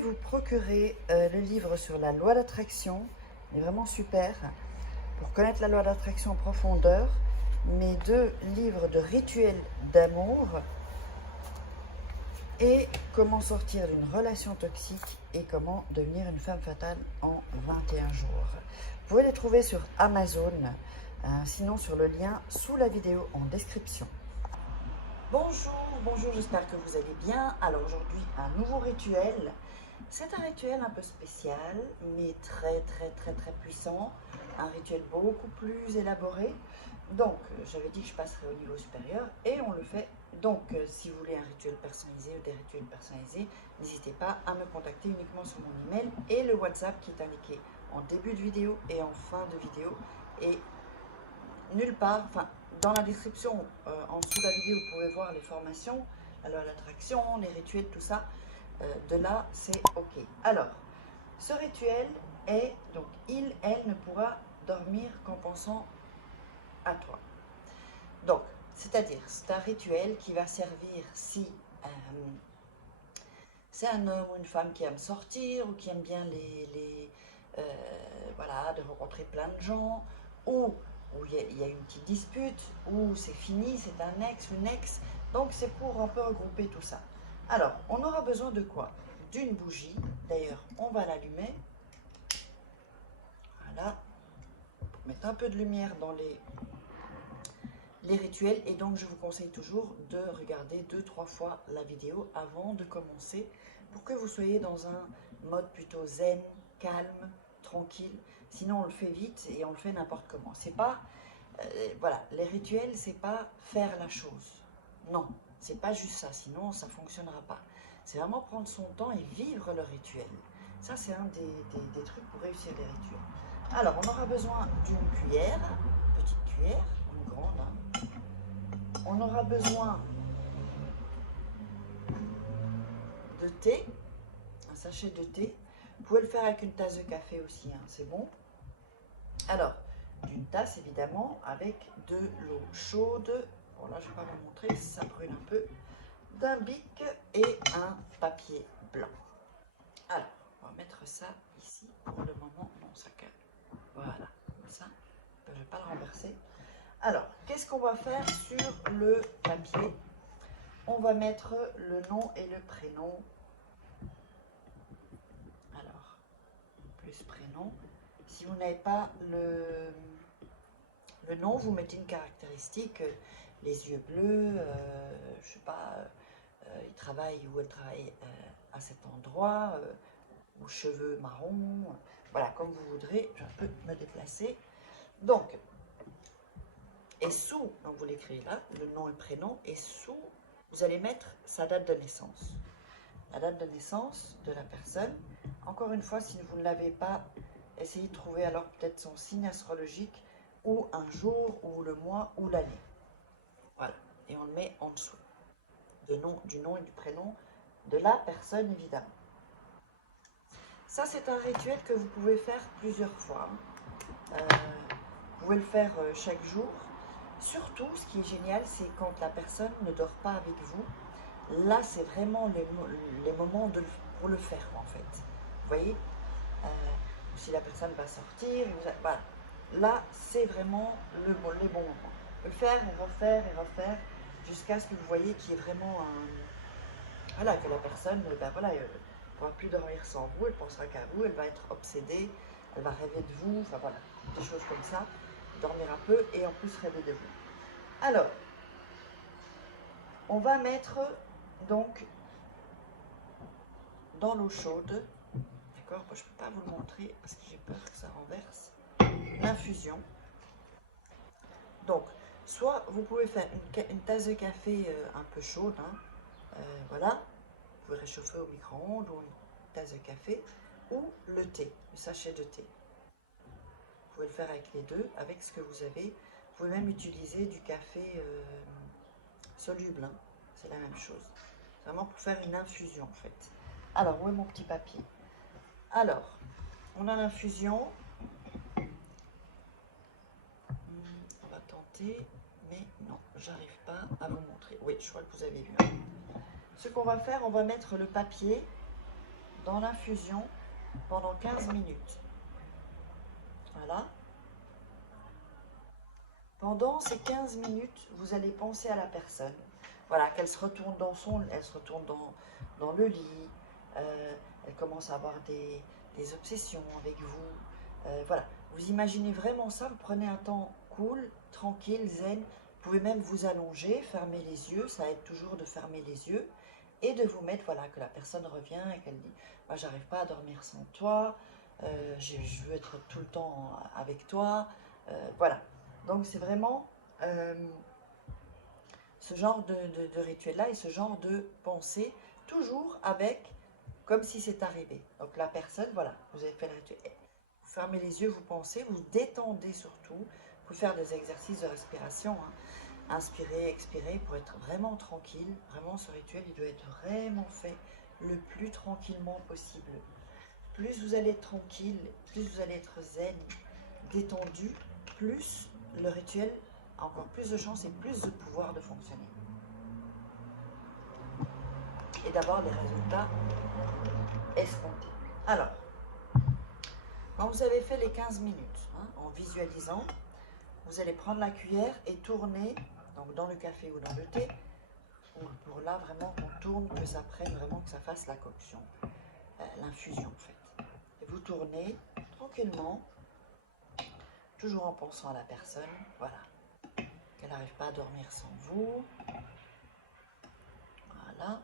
vous procurer le livre sur la loi d'attraction. Il est vraiment super pour connaître la loi d'attraction en profondeur. Mes 2 livres de rituels d'amour et comment sortir d'une relation toxique et comment devenir une femme fatale en 21 jours. Vous pouvez les trouver sur Amazon, sinon sur le lien sous la vidéo en description. Bonjour, j'espère que vous allez bien. Alors aujourd'hui, un nouveau rituel. C'est un rituel un peu spécial, mais très puissant. Un rituel beaucoup plus élaboré. Donc, j'avais dit que je passerai au niveau supérieur et on le fait. Donc, si vous voulez un rituel personnalisé ou des rituels personnalisés, n'hésitez pas à me contacter uniquement sur mon email et le WhatsApp qui est indiqué en début de vidéo et en fin de vidéo. Et nulle part, enfin, dans la description, en dessous de la vidéo, vous pouvez voir les formations, alors l'attraction, les rituels, tout ça. De là, c'est OK. Alors, ce rituel est, donc, elle ne pourra dormir qu'en pensant à toi. Donc, c'est-à-dire, c'est un rituel qui va servir si c'est un homme ou une femme qui aime sortir ou qui aime bien voilà, de rencontrer plein de gens, ou où il y a une petite dispute, ou c'est fini, c'est un ex, une ex. Donc c'est pour un peu regrouper tout ça. Alors, on aura besoin de quoi? D'une bougie. D'ailleurs, on va l'allumer. Voilà. Pour mettre un peu de lumière dans les rituels. Et donc, je vous conseille toujours de regarder 2-3 fois la vidéo avant de commencer pour que vous soyez dans un mode plutôt zen, calme, tranquille. Sinon, on le fait vite et on le fait n'importe comment. C'est pas, voilà, les rituels, c'est pas faire la chose. Non, c'est pas juste ça. Sinon, ça fonctionnera pas. C'est vraiment prendre son temps et vivre le rituel. Ça, c'est un des trucs pour réussir les rituels. Alors, on aura besoin d'une cuillère, petite cuillère, une grande. Hein. On aura besoin de thé, un sachet de thé. Vous pouvez le faire avec une tasse de café aussi, hein, c'est bon. Alors, d'une tasse évidemment, avec de l'eau chaude. Bon là, je ne vais pas vous montrer, ça brûle un peu. D'un bic et un papier blanc. Alors, on va mettre ça ici pour le moment. Non, ça calme. Voilà, comme ça. Je ne vais pas le renverser. Alors, qu'est-ce qu'on va faire sur le papier? On va mettre le nom et le prénom. Alors, plus prénom. Si vous n'avez pas le nom, vous mettez une caractéristique, les yeux bleus, je sais pas, il travaille ou elle travaille à cet endroit, ou cheveux marrons, voilà, comme vous voudrez, je peux me déplacer. Donc, et sous, donc vous l'écrivez là, le nom et le prénom, et sous, vous allez mettre sa date de naissance. La date de naissance de la personne. Encore une fois, si vous ne l'avez pas, essayez de trouver alors peut-être son signe astrologique, ou un jour, ou le mois, ou l'année. Voilà, et on le met en dessous. Du nom et du prénom de la personne, évidemment. Ça, c'est un rituel que vous pouvez faire plusieurs fois. Vous pouvez le faire chaque jour. Surtout, ce qui est génial, c'est quand la personne ne dort pas avec vous. Là, c'est vraiment les moments pour le faire, en fait. Vous voyez, si la personne va sortir, voilà. Là, c'est vraiment les bons moments. Le faire, refaire et refaire, jusqu'à ce que vous voyez qu'il y ait vraiment voilà, que la personne, ben voilà, ne pourra plus dormir sans vous, elle pensera qu'à vous, elle va être obsédée, elle va rêver de vous, enfin voilà, des choses comme ça, dormir un peu et en plus rêver de vous. Alors, on va mettre donc dans l'eau chaude, d'accord, je ne peux pas vous le montrer parce que j'ai peur que ça renverse, l'infusion. Donc, soit vous pouvez faire une tasse de café un peu chaude, hein, voilà, vous pouvez réchauffer au micro-ondes ou une tasse de café, ou le thé, le sachet de thé. Vous pouvez le faire avec les deux, avec ce que vous avez. Vous pouvez même utiliser du café soluble, hein, c'est la même chose. C'est vraiment pour faire une infusion en fait. Alors, où est mon petit papier? Alors, on a l'infusion. On va tenter, mais non, j'arrive pas à vous montrer. Oui, je crois que vous avez vu. Ce qu'on va faire, on va mettre le papier dans l'infusion pendant 15 minutes. Voilà. Pendant ces 15 minutes, vous allez penser à la personne. Voilà, qu'elle se retourne elle se retourne dans le lit. Elle commence à avoir des obsessions avec vous. Voilà, vous imaginez vraiment ça. Vous prenez un temps cool, tranquille, zen. Vous pouvez même vous allonger, fermer les yeux. Ça aide toujours de fermer les yeux. Et de vous mettre, voilà, que la personne revient et qu'elle dit « Moi, j'arrive pas à dormir sans toi. Je veux être tout le temps avec toi. » Voilà. Donc, c'est vraiment ce genre de rituel-là et ce genre de pensée, toujours avec, comme si c'est arrivé. Donc, la personne, voilà, vous avez fait le rituel. Vous fermez les yeux, vous pensez, vous détendez surtout. Vous pouvez faire des exercices de respiration, hein. Inspirer, expirer pour être vraiment tranquille. Vraiment, ce rituel, il doit être vraiment fait le plus tranquillement possible. Plus vous allez être tranquille, plus vous allez être zen, détendu, plus le rituel a encore plus de chances et plus de pouvoir de fonctionner. Et d'avoir des résultats escomptés. Alors, quand vous avez fait les 15 minutes, hein, en visualisant, vous allez prendre la cuillère et tourner, donc dans le café ou dans le thé, pour là vraiment qu'on tourne, que ça prenne vraiment, que ça fasse la coction, l'infusion en fait. Et vous tournez tranquillement, toujours en pensant à la personne, voilà, qu'elle n'arrive pas à dormir sans vous. Voilà.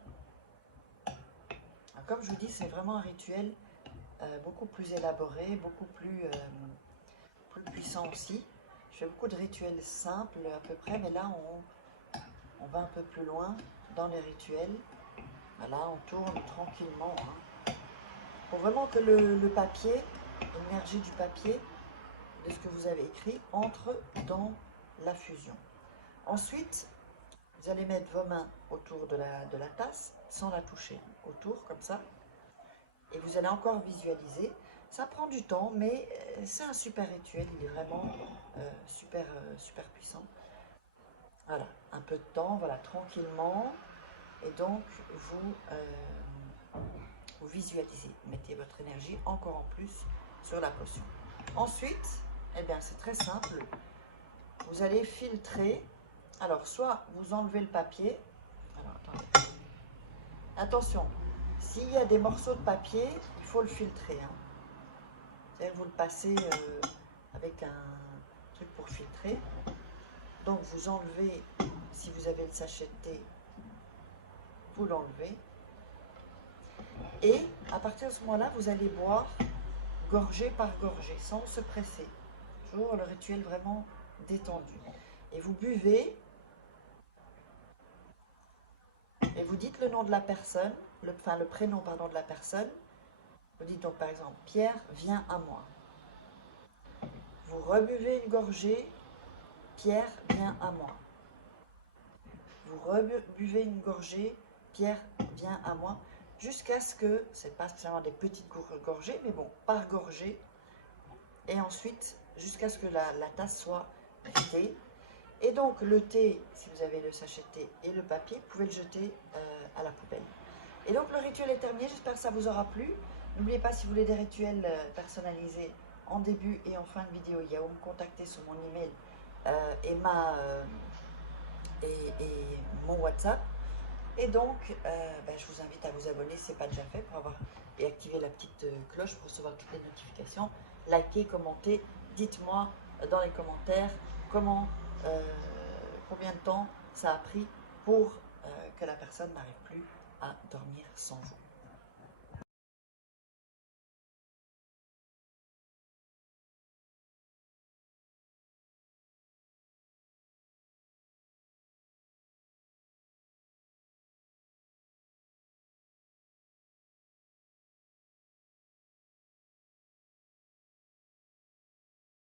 Alors, comme je vous dis, c'est vraiment un rituel beaucoup plus élaboré, beaucoup plus puissant aussi. Je fais beaucoup de rituels simples à peu près, mais là on va un peu plus loin dans les rituels. Voilà, on tourne tranquillement, hein, pour vraiment que le papier, l'énergie du papier, de ce que vous avez écrit, entre dans la fusion. Ensuite, vous allez mettre vos mains autour de la tasse, sans la toucher, autour comme ça. Et vous allez encore visualiser. Ça prend du temps, mais c'est un super rituel, il est vraiment super puissant. Voilà, un peu de temps, voilà, tranquillement. Et donc, vous visualisez, mettez votre énergie encore en plus sur la potion. Ensuite, eh bien, c'est très simple. Vous allez filtrer. Alors, soit vous enlevez le papier. Alors, attendez. Attention, s'il y a des morceaux de papier, il faut le filtrer, hein. C'est-à-dire que vous le passez avec un truc pour filtrer. Donc, vous enlevez, si vous avez le sachet de thé, vous l'enlevez. Et à partir de ce moment-là, vous allez boire gorgée par gorgée, sans se presser. Toujours le rituel vraiment détendu. Et vous buvez, et vous dites le nom de la personne, le prénom pardon, de la personne. Vous dites donc par exemple, Pierre, viens à moi. Vous rebuvez une gorgée, Pierre, viens à moi. Vous rebuvez une gorgée, Pierre, viens à moi. Jusqu'à ce que, c'est pas spécialement des petites gorgées, mais bon, par gorgée. Et ensuite, jusqu'à ce que la tasse soit vidée. Et donc, le thé, si vous avez le sachet de thé et le papier, vous pouvez le jeter à la poubelle. Et donc, le rituel est terminé. J'espère que ça vous aura plu. N'oubliez pas, si vous voulez des rituels personnalisés en début et en fin de vidéo, il y a où me contacter sur mon email et mon WhatsApp. Et donc, je vous invite à vous abonner si ce n'est pas déjà fait et activer la petite cloche pour recevoir toutes les notifications. Likez, commentez, dites-moi dans les commentaires combien de temps ça a pris pour que la personne n'arrive plus à dormir sans vous.